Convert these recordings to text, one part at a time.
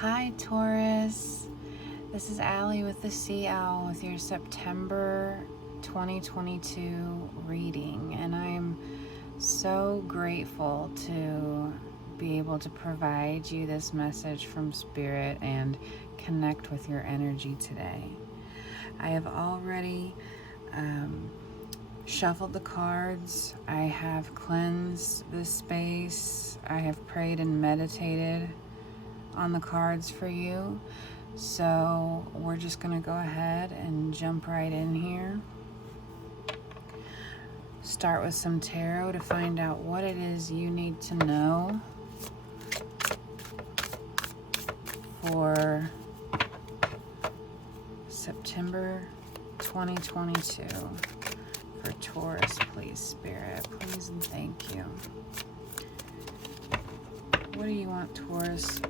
Hi Taurus, this is Allie with the Sea Owl with your September 2022 reading, and I'm so grateful to be able to provide you this message from Spirit and connect with your energy today. I have already shuffled the cards. I have cleansed the space. I have prayed and meditated on the cards for you. So we're just going to go ahead and jump right in here. Start with some tarot to find out what it is you need to know for September 2022 for Taurus, please, Spirit. Please and thank you. What do you want, Taurus?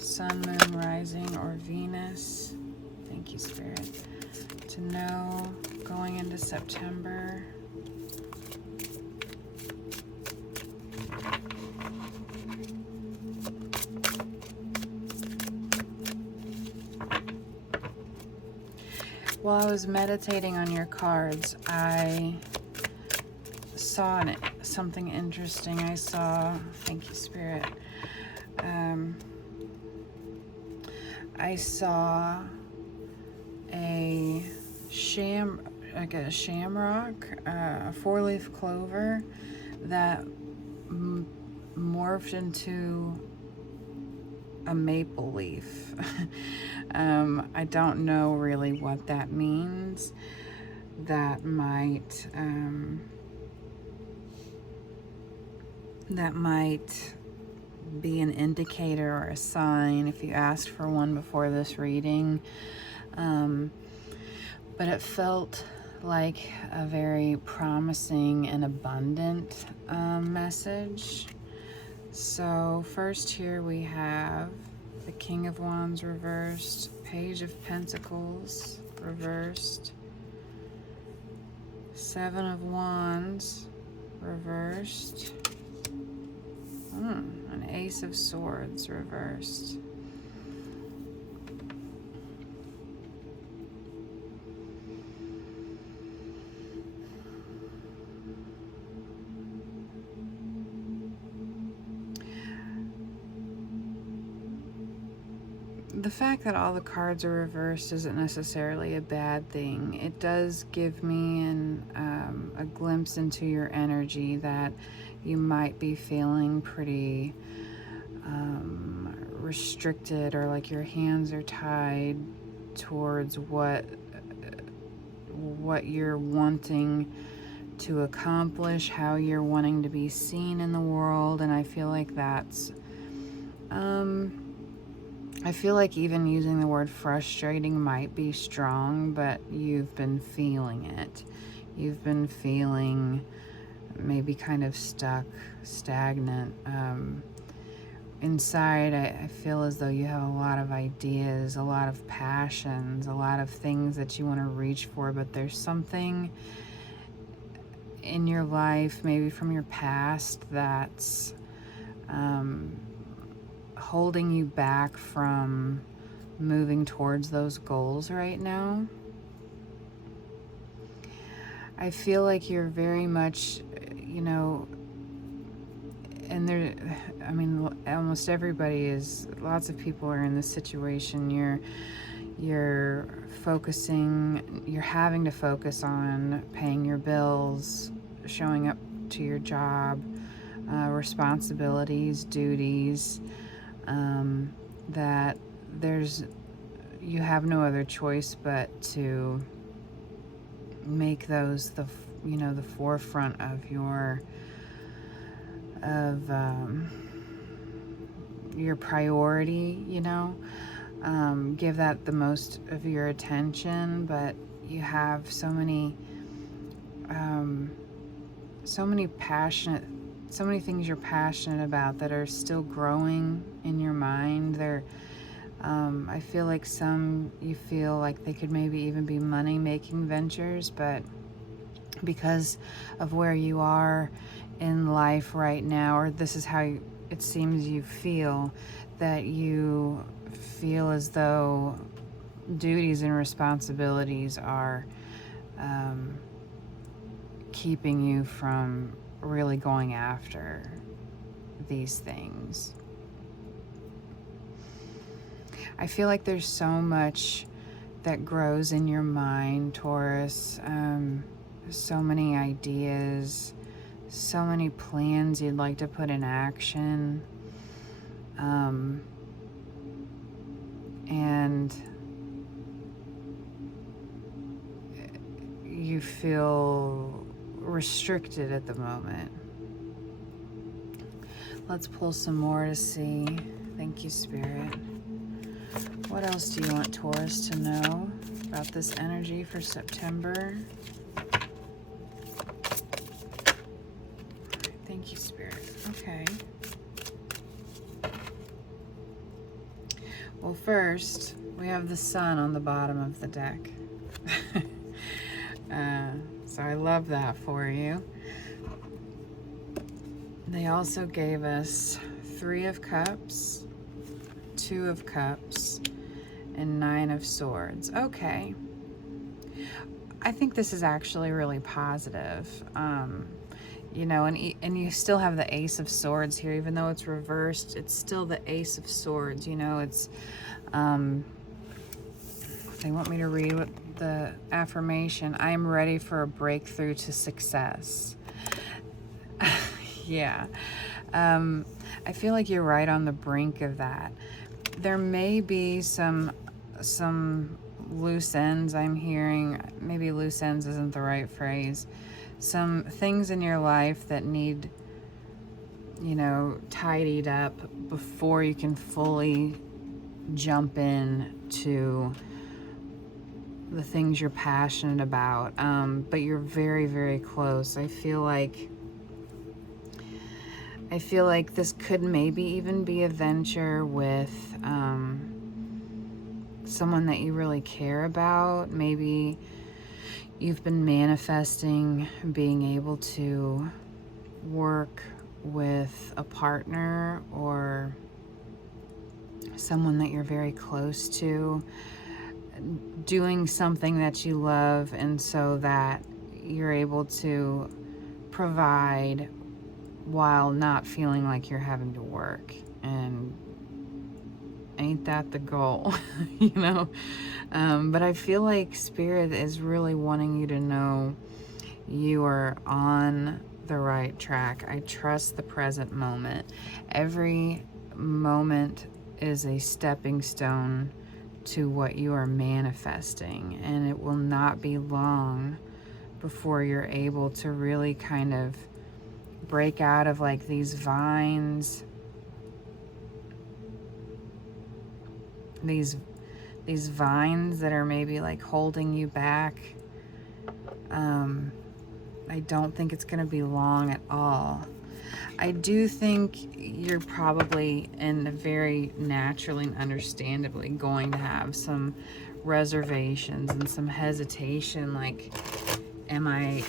Sun, Moon, Rising, or Venus? Thank you, Spirit. To know going into September. While I was meditating on your cards, I saw something interesting. I saw, thank you, Spirit. I saw a shamrock, a four-leaf clover that morphed into a maple leaf. I don't know really what that means. That might be an indicator or a sign if you asked for one before this reading. But it felt like a very promising and abundant message. So first here we have the King of Wands reversed, Page of Pentacles reversed, Seven of Wands reversed, an Ace of Swords reversed. The fact that all the cards are reversed isn't necessarily a bad thing. It does give me a glimpse into your energy that you might be feeling pretty restricted, or like your hands are tied towards what you're wanting to accomplish, how you're wanting to be seen in the world. And I feel like that's I feel like even using the word frustrating might be strong, but you've been feeling it. You've been feeling maybe kind of stuck, stagnant. Inside, I feel as though you have a lot of ideas, a lot of passions, a lot of things that you want to reach for, but there's something in your life, maybe from your past, that's holding you back from moving towards those goals right now. I feel like you're very much, and almost everybody is, lots of people are in this situation. You're focusing, you're having to focus on paying your bills, showing up to your job, responsibilities, duties, that you have no other choice but to make those the forefront of your priority, give that the most of your attention. But you have so many things you're passionate about that are still growing in your mind. I feel like some you feel like they could maybe even be money-making ventures, but because of where you are in life right now, or this is how it seems you feel, that you feel as though duties and responsibilities are keeping you from really going after these things. I feel like there's so much that grows in your mind, Taurus. So many ideas, so many plans you'd like to put in action. And you feel restricted at the moment. Let's pull some more to see. Thank you, Spirit. What else do you want Taurus to know about this energy for September? Thank you, Spirit. Okay. Well, first, we have the Sun on the bottom of the deck. So I love that for you. They also gave us 3 of Cups, 2 of Cups, and 9 of Swords. Okay. I think this is actually really positive. You know, and you still have the Ace of Swords here, even though it's reversed, it's still the Ace of Swords. You know, it's, they want me to read what the affirmation, I am ready for a breakthrough to success. Yeah. I feel like you're right on the brink of that. There may be some loose ends I'm hearing. Maybe loose ends isn't the right phrase. Some things in your life that need, you know, tidied up before you can fully jump in to the things you're passionate about. But you're very, very close. I feel like this could maybe even be a venture with someone that you really care about. Maybe you've been manifesting being able to work with a partner or someone that you're very close to, doing something that you love, and so that you're able to provide while not feeling like you're having to work. And ain't that the goal? You know? But I feel like Spirit is really wanting you to know you are on the right track. I trust the present moment. Every moment is a stepping stone to what you are manifesting, and it will not be long before you're able to really kind of break out of like these vines, these vines that are maybe like holding you back. I don't think it's going to be long at all. I do think you're probably, and very naturally and understandably, going to have some reservations and some hesitation, like, am I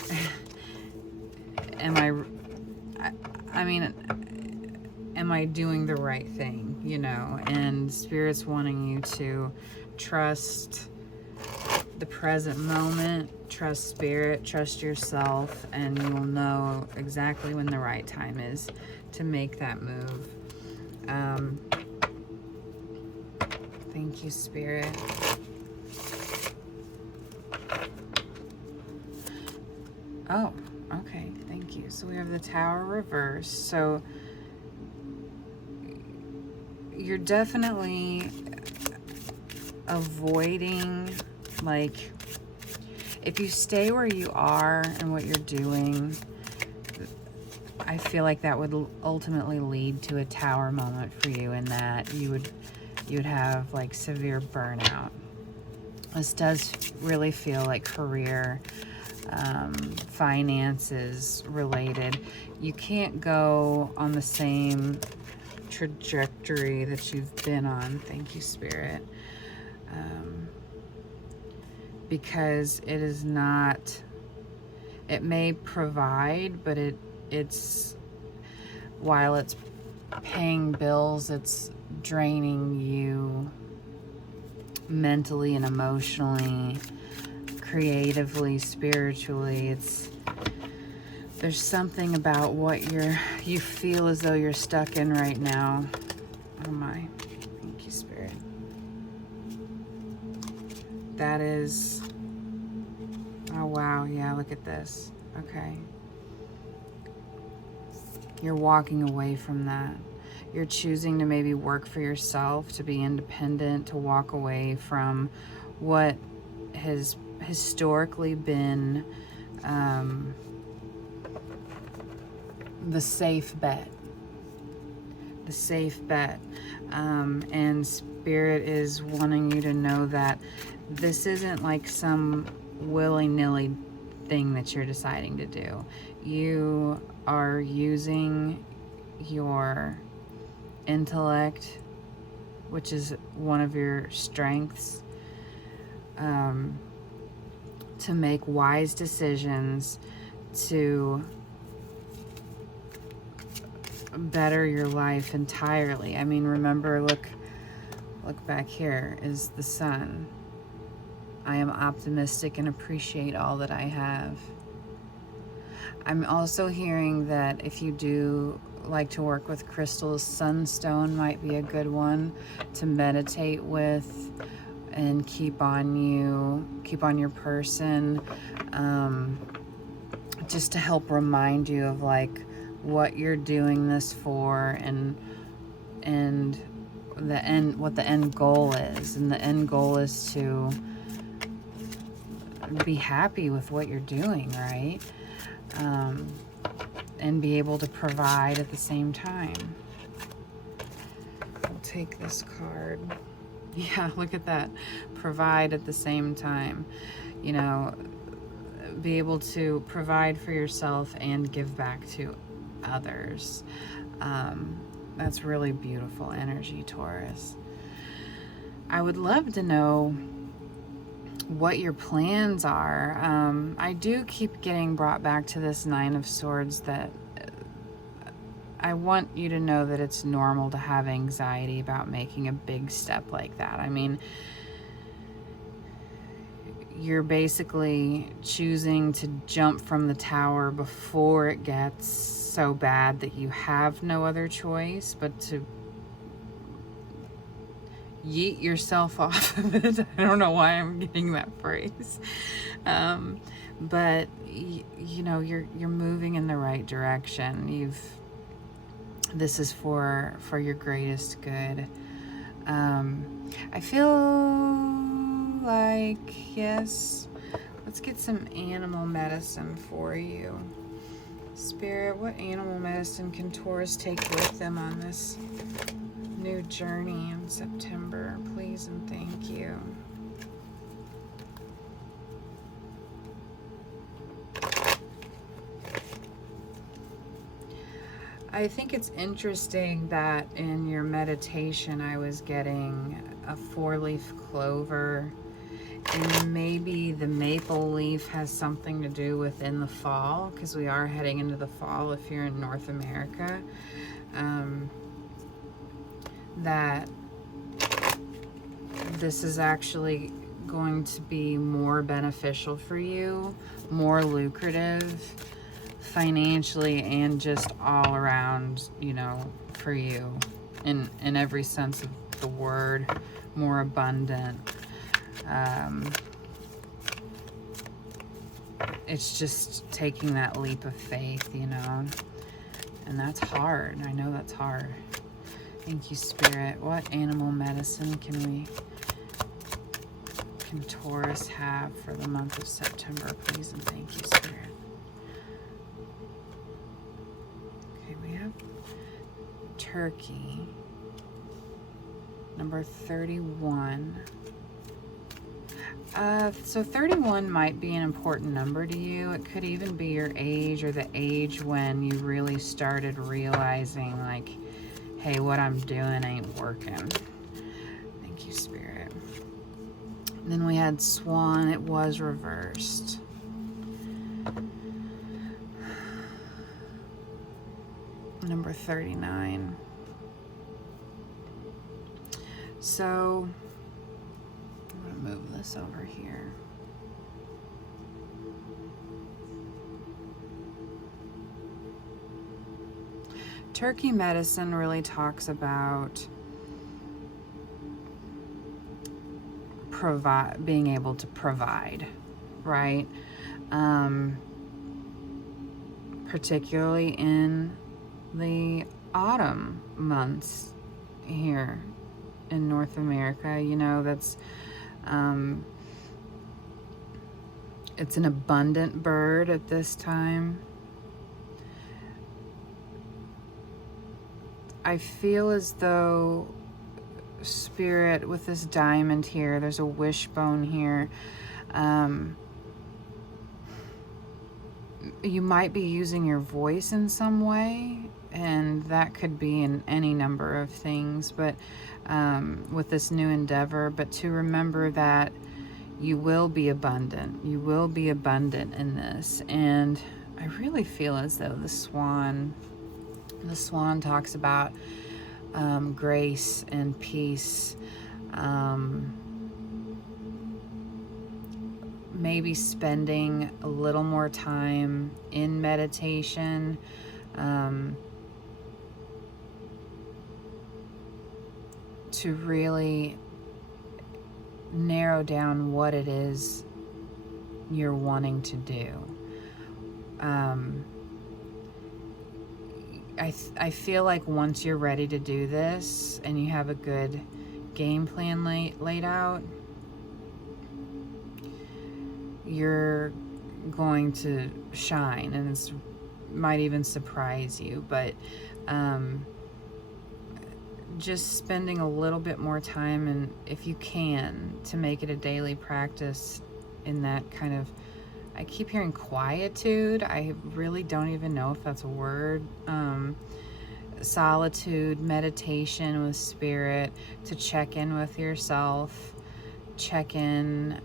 doing the right thing, you know? And Spirit's wanting you to trust the present moment, trust Spirit, trust yourself, and you will know exactly when the right time is to make that move. Thank you, Spirit. Oh, okay, thank you. So we have the Tower reversed. So you're definitely avoiding, like, if you stay where you are and what you're doing, I feel like that would ultimately lead to a Tower moment for you, in that you would have like severe burnout. This does really feel like career, finances related. You can't go on the same trajectory that you've been on. Thank you, Spirit. Because it is not, it may provide, but it's while it's paying bills, it's draining you mentally and emotionally, creatively, spiritually. There's something about what you feel as though you're stuck in right now. Oh my, thank you, Spirit. That is, oh wow, yeah, look at this. Okay. You're walking away from that. You're choosing to maybe work for yourself, to be independent, to walk away from what has historically been the safe bet. The safe bet. And Spirit is wanting you to know that this isn't like some willy-nilly thing that you're deciding to do. You are using your intellect, which is one of your strengths, to make wise decisions, to better your life entirely. I mean, remember, look back here is the sun. I am optimistic and appreciate all that I have. I'm also hearing that if you do like to work with crystals, sunstone might be a good one to meditate with and keep on your person, just to help remind you of like what you're doing this for, and what the end goal is. And the end goal is to be happy with what you're doing, right? And be able to provide at the same time. I'll take this card. Yeah, look at that. Provide at the same time. You know, be able to provide for yourself and give back to others. That's really beautiful energy, Taurus. I would love to know what your plans are. I do keep getting brought back to this Nine of Swords, that I want you to know that it's normal to have anxiety about making a big step like that. I mean, you're basically choosing to jump from the tower before it gets so bad that you have no other choice but to yeet yourself off of it. I don't know why I'm getting that phrase. But you know, you're moving in the right direction. This is for your greatest good. I feel like, yes, let's get some animal medicine for you. Spirit, what animal medicine can Taurus take with them on this new journey in September? Please and thank you. I think it's interesting that in your meditation I was getting a 4-leaf clover, and maybe the maple leaf has something to do with in the fall, because we are heading into the fall if you're in North America. That this is actually going to be more beneficial for you, more lucrative financially, and just all around, you know, for you in every sense of the word, more abundant. It's just taking that leap of faith, you know, and that's hard. I know that's hard. Thank you, Spirit. What animal medicine can Taurus have for the month of September, please and thank you, Spirit. Okay, we have turkey, number 31. So 31 might be an important number to you. It could even be your age, or the age when you really started realizing, like, hey, what I'm doing ain't working. Thank you, Spirit. And then we had swan. It was reversed. Number 39. So I'm going to move this over here. Turkey medicine really talks about being able to provide, right? Particularly in the autumn months here in North America. You know, that's it's an abundant bird at this time. I feel as though Spirit, with this diamond here, there's a wishbone here. You might be using your voice in some way, and that could be in any number of things, but with this new endeavor. But to remember that you will be abundant. You will be abundant in this. And I really feel as though the swan talks about grace and peace. Maybe spending a little more time in meditation, to really narrow down what it is you're wanting to do. I feel like once you're ready to do this and you have a good game plan laid out, you're going to shine, and it might even surprise you. But just spending a little bit more time, and if you can, to make it a daily practice in that kind of, I keep hearing quietude. I really don't even know if that's a word. Solitude, meditation with Spirit, to check in with yourself, check in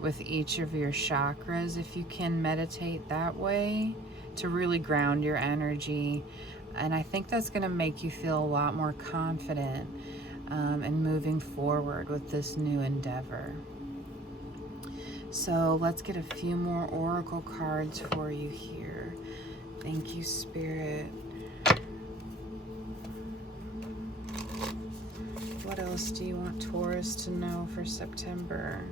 with each of your chakras, if you can meditate that way, to really ground your energy. And I think that's going to make you feel a lot more confident in moving forward with this new endeavor. So let's get a few more oracle cards for you here. Thank you, Spirit. What else do you want Taurus to know for September?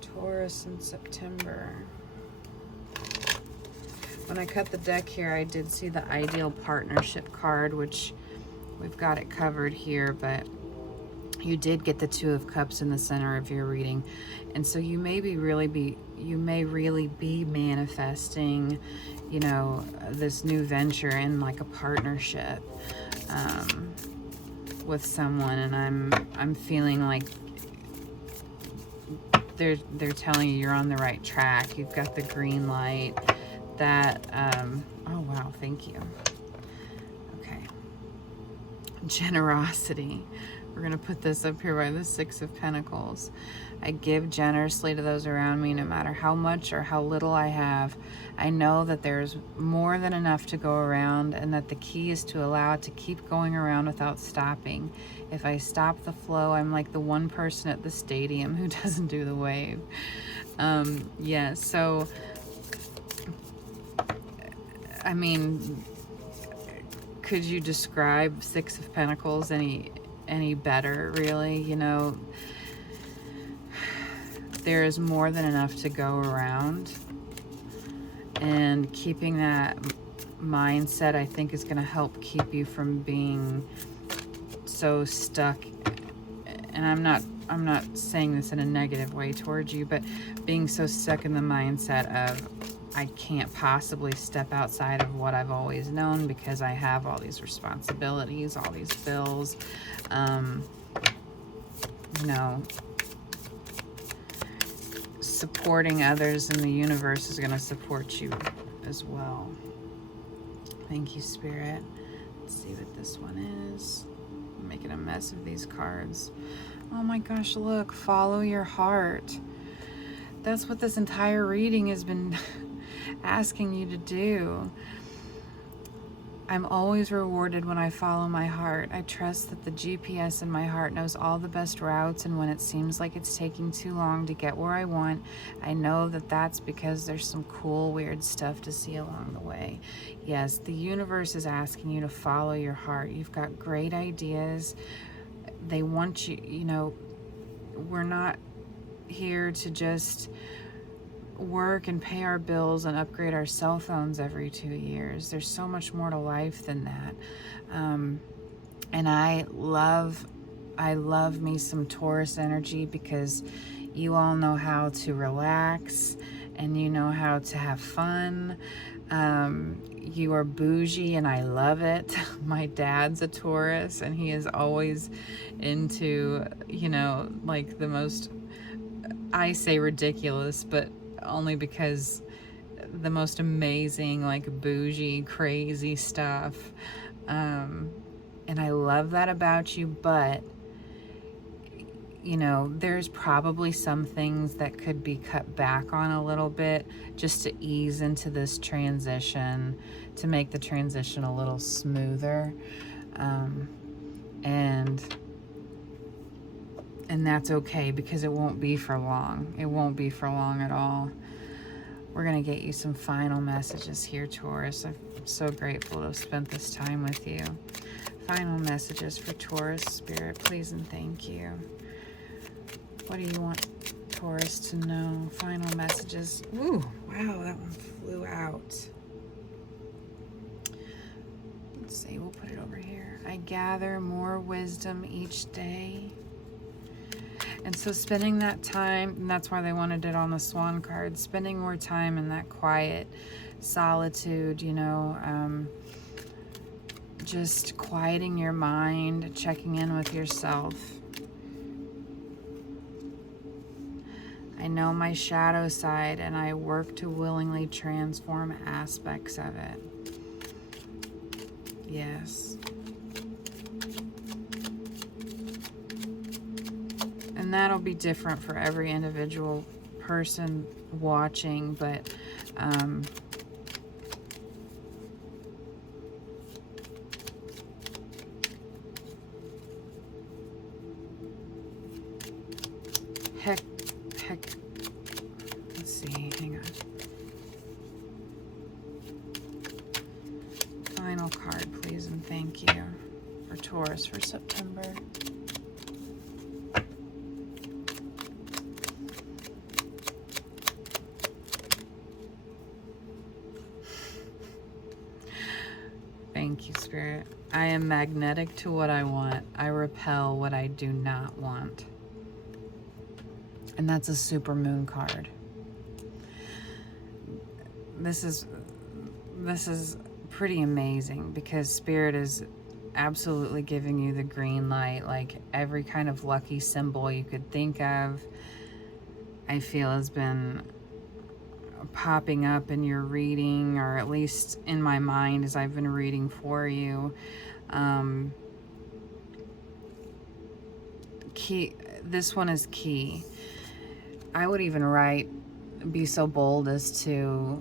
Taurus in September. When I cut the deck here, I did see the ideal partnership card, which we've got it covered here, but you did get the Two of Cups in the center of your reading. And so you may really be manifesting, you know, this new venture in like a partnership with someone. And I'm feeling like they're telling you you're on the right track. You've got the green light. That oh wow, thank you. Okay, generosity. We're gonna put this up here by the Six of Pentacles. I give generously to those around me, no matter how much or how little I have. I know that there's more than enough to go around, and that the key is to allow it to keep going around without stopping. If I stop the flow, I'm like the one person at the stadium who doesn't do the wave. Yeah, so I mean, could you describe Six of Pentacles any better, really? You know, there is more than enough to go around, and keeping that mindset, I think, is going to help keep you from being so stuck. And I'm not saying this in a negative way towards you, but being so stuck in the mindset of, I can't possibly step outside of what I've always known because I have all these responsibilities, all these bills. You know, supporting others in the universe is going to support you as well. Thank you, Spirit. Let's see what this one is. I'm making a mess of these cards. Oh my gosh, look, follow your heart. That's what this entire reading has been asking you to do. I'm always rewarded when I follow my heart. I trust that the GPS in my heart knows all the best routes, and when it seems like it's taking too long to get where I want, I know that that's because there's some cool, weird stuff to see along the way. Yes, the universe is asking you to follow your heart. You've got great ideas. They want you, you know, we're not here to just work and pay our bills and upgrade our cell phones every 2 years. There's so much more to life than that. And I love me some Taurus energy, because you all know how to relax and you know how to have fun. You are bougie and I love it. My dad's a Taurus and he is always into, you know, like the most, I say ridiculous, but only because the most amazing, like bougie, crazy stuff. And I love that about you, but you know, there's probably some things that could be cut back on a little bit just to ease into this transition, to make the transition a little smoother. And that's okay, because it won't be for long. It won't be for long at all. We're going to get you some final messages here, Taurus. I'm so grateful to have spent this time with you. Final messages for Taurus, Spirit, please and thank you. What do you want Taurus to know? Final messages. Ooh, wow, that one flew out. Let's see, we'll put it over here. I gather more wisdom each day. And so spending that time, and that's why they wanted it on the Swan card, spending more time in that quiet solitude, you know, just quieting your mind, checking in with yourself. I know my shadow side, and I work to willingly transform aspects of it. Yes. And that'll be different for every individual person watching, but heck, let's see, hang on. Final card, please and thank you, for Taurus for September. Thank you, Spirit. I am magnetic to what I want. I repel what I do not want. And that's a super moon card. This is pretty amazing, because Spirit is absolutely giving you the green light. Like every kind of lucky symbol you could think of, I feel has been popping up in your reading, or at least in my mind as I've been reading for you. Key, this one is key. I would even be so bold as to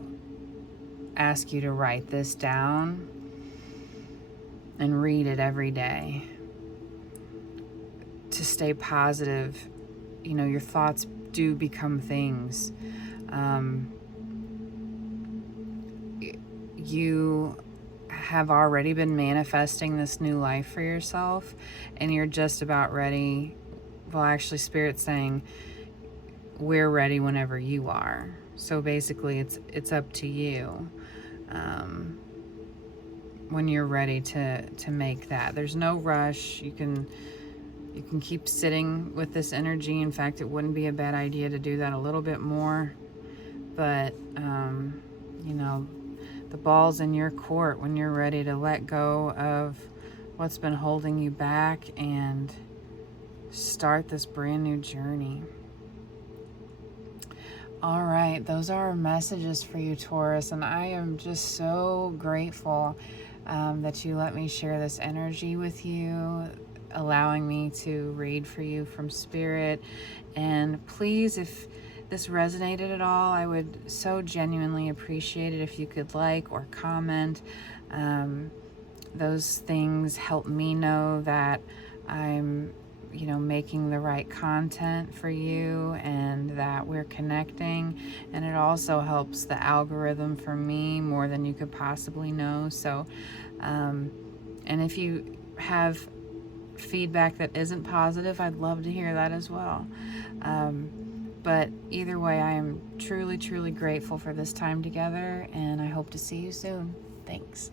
ask you to write this down and read it every day. To stay positive, you know, your thoughts do become things. You have already been manifesting this new life for yourself, and you're just about ready. Well, actually, Spirit's saying we're ready whenever you are. So basically, it's up to you when you're ready to make that. There's no rush. You can keep sitting with this energy. In fact, it wouldn't be a bad idea to do that a little bit more. But you know, the ball's in your court when you're ready to let go of what's been holding you back and start this brand new journey. All right, those are our messages for you, Taurus, and I am just so grateful that you let me share this energy with you, allowing me to read for you from Spirit. And please, if this resonated at all, I would so genuinely appreciate it if you could like or comment. those things help me know that I'm, making the right content for you and that we're connecting. And it also helps the algorithm for me more than you could possibly know. So, and if you have feedback that isn't positive, I'd love to hear that as well. But either way, I am truly, truly grateful for this time together, and I hope to see you soon. Thanks.